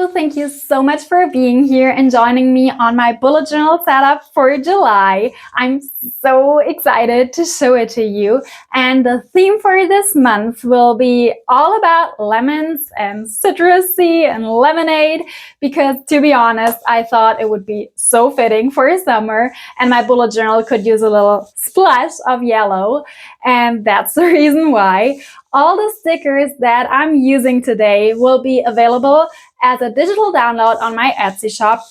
Hello, thank you so much for being here and joining me on my bullet journal setup for July. I'm so excited to show it to you. And the theme for this month will be all about lemons and citrusy and lemonade, because to be honest, I thought it would be so fitting for summer and my bullet journal could use a little splash of yellow. And that's the reason why. All the stickers that I'm using today will be available as a digital download on my Etsy shop.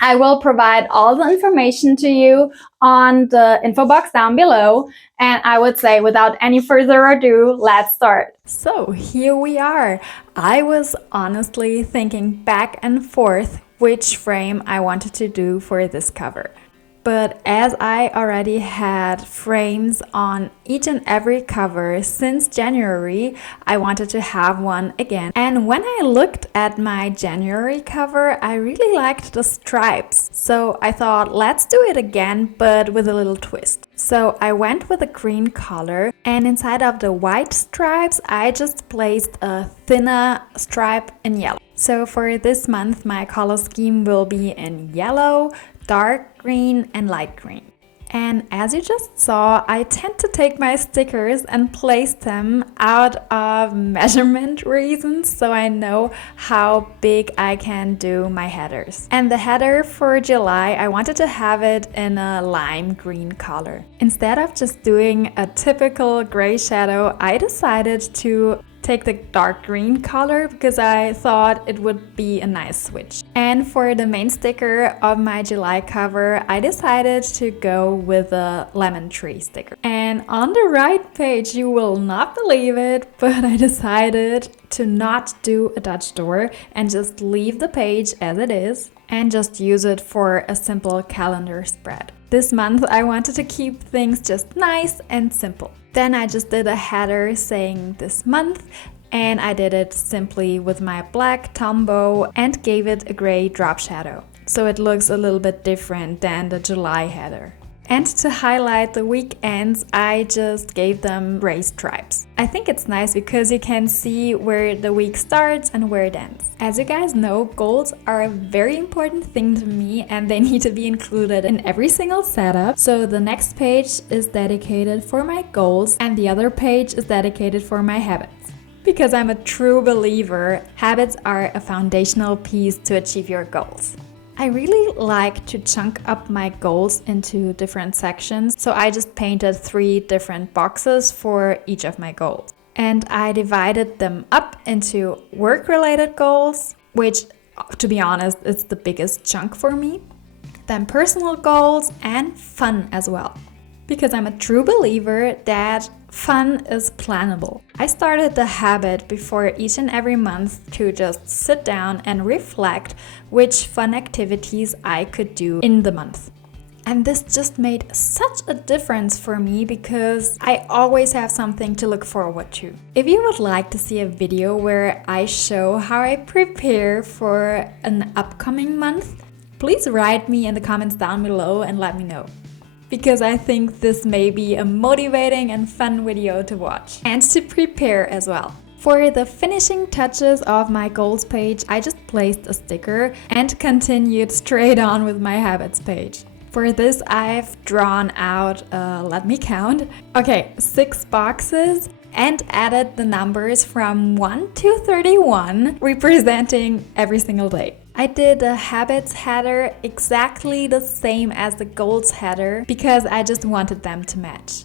I will provide all the information to you on the info box down below. And I would say, without any further ado, let's start. So here we are. I was honestly thinking back and forth which frame I wanted to do for this cover. But as I already had frames on each and every cover since January, I wanted to have one again. And when I looked at my January cover, I really liked the stripes. So I thought, let's do it again, but with a little twist. So I went with a green color, and inside of the white stripes, I just placed a thinner stripe in yellow. So for this month, my color scheme will be in yellow, dark green and light green. And as you just saw, I tend to take my stickers and place them out of measurement reasons, so I know how big I can do my headers. And the header for July, I wanted to have it in a lime green color. Instead of just doing a typical gray shadow, I decided to take the dark green color because I thought it would be a nice switch. And for the main sticker of my July cover, I decided to go with a lemon tree sticker. And on the right page, you will not believe it, but I decided to not do a Dutch door and just leave the page as it is and just use it for a simple calendar spread. This month I wanted to keep things just nice and simple. Then I just did a header saying this month, and I did it simply with my black Tombow and gave it a gray drop shadow. So it looks a little bit different than the July header. And to highlight the weekends, I just gave them gray stripes. I think it's nice because you can see where the week starts and where it ends. As you guys know, goals are a very important thing to me and they need to be included in every single setup. So the next page is dedicated for my goals and the other page is dedicated for my habits. Because I'm a true believer, habits are a foundational piece to achieve your goals. I really like to chunk up my goals into different sections, so I just painted 3 different boxes for each of my goals. And I divided them up into work-related goals, which, to be honest, is the biggest chunk for me, then personal goals and fun as well. Because I'm a true believer that fun is plannable. I started the habit before each and every month to just sit down and reflect which fun activities I could do in the month. And this just made such a difference for me because I always have something to look forward to. If you would like to see a video where I show how I prepare for an upcoming month, please write me in the comments down below and let me know. Because I think this may be a motivating and fun video to watch and to prepare as well. For the finishing touches of my goals page, I just placed a sticker and continued straight on with my habits page. For this, I've drawn out, let me count, 6 boxes and added the numbers from 1 to 31, representing every single day. I did a habits header exactly the same as the goals header because I just wanted them to match.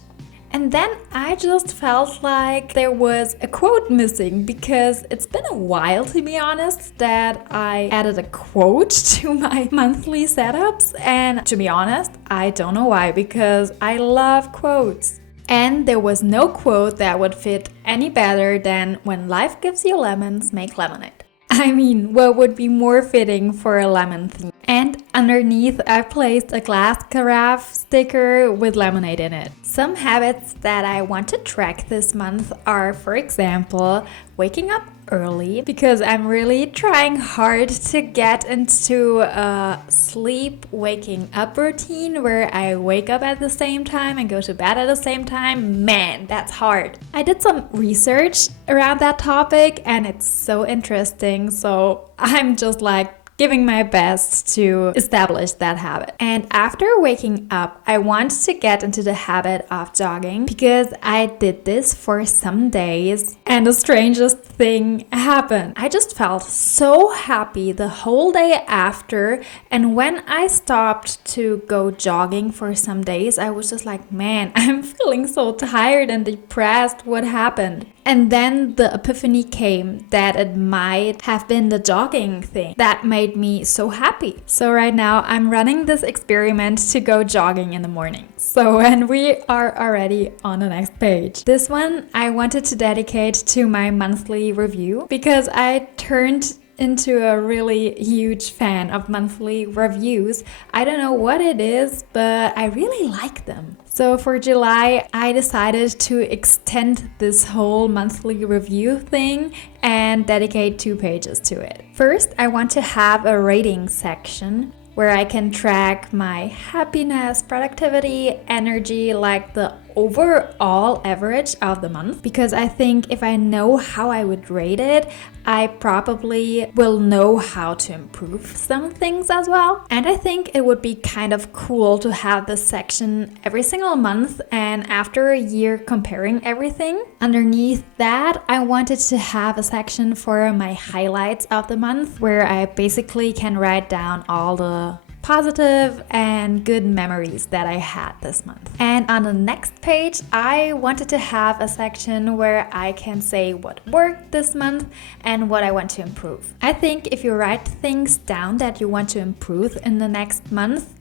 And then I just felt like there was a quote missing because it's been a while, to be honest, that I added a quote to my monthly setups. And to be honest, I don't know why, because I love quotes. And there was no quote that would fit any better than "When life gives you lemons, make lemonade." I mean, what would be more fitting for a lemon theme? And Underneath, I placed a glass carafe sticker with lemonade in it. Some habits that I want to track this month are, for example, waking up early, because I'm really trying hard to get into a sleep waking up routine where I wake up at the same time and go to bed at the same time. Man, that's hard. I did some research around that topic and it's so interesting, so I'm just like giving my best to establish that habit. And after waking up, I want to get into the habit of jogging, because I did this for some days and the strangest thing happened. I just felt so happy the whole day after, and when I stopped to go jogging for some days, I was just like, man, I'm feeling so tired and depressed. What happened? And then the epiphany came that it might have been the jogging thing that made me so happy. So right now I'm running this experiment to go jogging in the morning. So, and we are already on the next page. This one I wanted to dedicate to my monthly review, because I turned into a really huge fan of monthly reviews. I don't know what it is, but I really like them. So for July, I decided to extend this whole monthly review thing and dedicate 2 pages to it. First, I want to have a rating section where I can track my happiness, productivity, energy, like the overall average of the month. Because I think if I know how I would rate it, I probably will know how to improve some things as well. And I think it would be kind of cool to have this section every single month, and after a year comparing everything. Underneath that, I wanted to have a section for my highlights of the month, where I basically can write down all the positive and good memories that I had this month. And on the next page, I wanted to have a section where I can say what worked this month and what I want to improve. I think if you write things down that you want to improve in the next month,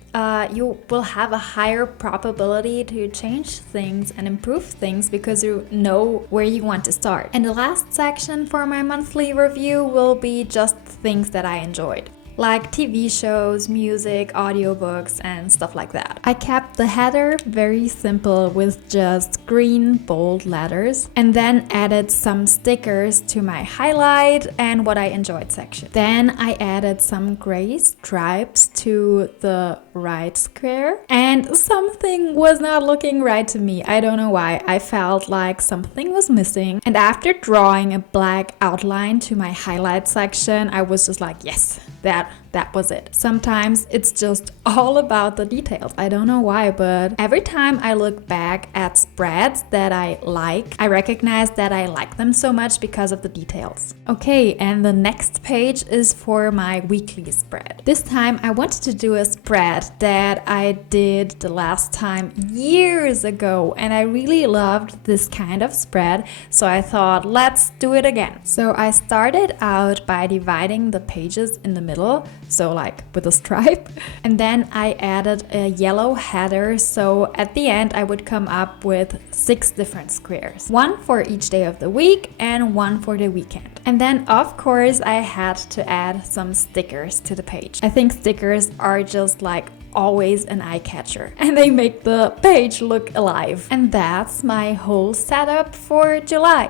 you will have a higher probability to change things and improve things, because you know where you want to start. And the last section for my monthly review will be just things that I enjoyed, like TV shows, music, audiobooks, and stuff like that. I kept the header very simple with just green bold letters, and then added some stickers to my highlight and what I enjoyed section. Then I added some gray stripes to the right square, and something was not looking right to me. I don't know why. I felt like something was missing, and after drawing a black outline to my highlight section, I was just like, yes, that was it. Sometimes it's just all about the details. I don't know why, but every time I look back at spreads that I like, I recognize that I like them so much because of the details. Okay, and the next page is for my weekly spread. This time I wanted to do a spread that I did the last time years ago, and I really loved this kind of spread, so I thought, let's do it again. So I started out by dividing the pages in the middle, so like with a stripe, and then I added a yellow header, so at the end I would come up with 6 different squares, 1 for each day of the week and 1 for the weekend. And then of course I had to add some stickers to the page. I think stickers are just like always an eye catcher, and they make the page look alive. And that's my whole setup for July.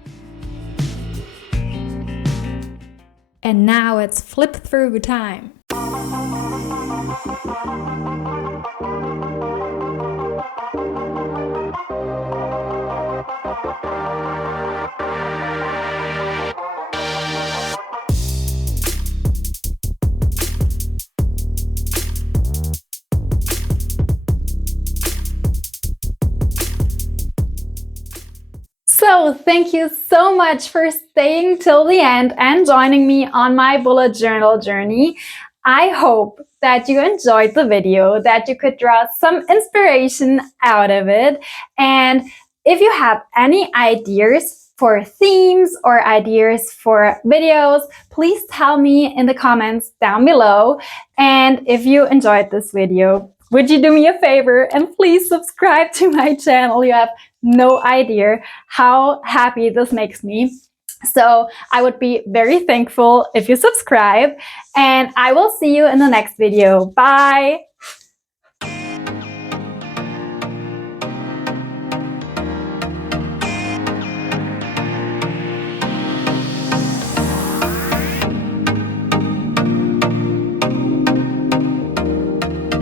And now it's flip through time. So thank you so much for staying till the end and joining me on my bullet journal journey. I hope that you enjoyed the video, that you could draw some inspiration out of it. And if you have any ideas for themes or ideas for videos, please tell me in the comments down below. And if you enjoyed this video, would you do me a favor and please subscribe to my channel? You have no idea how happy this makes me. So I would be very thankful if you subscribe, and I will see you in the next video. Bye!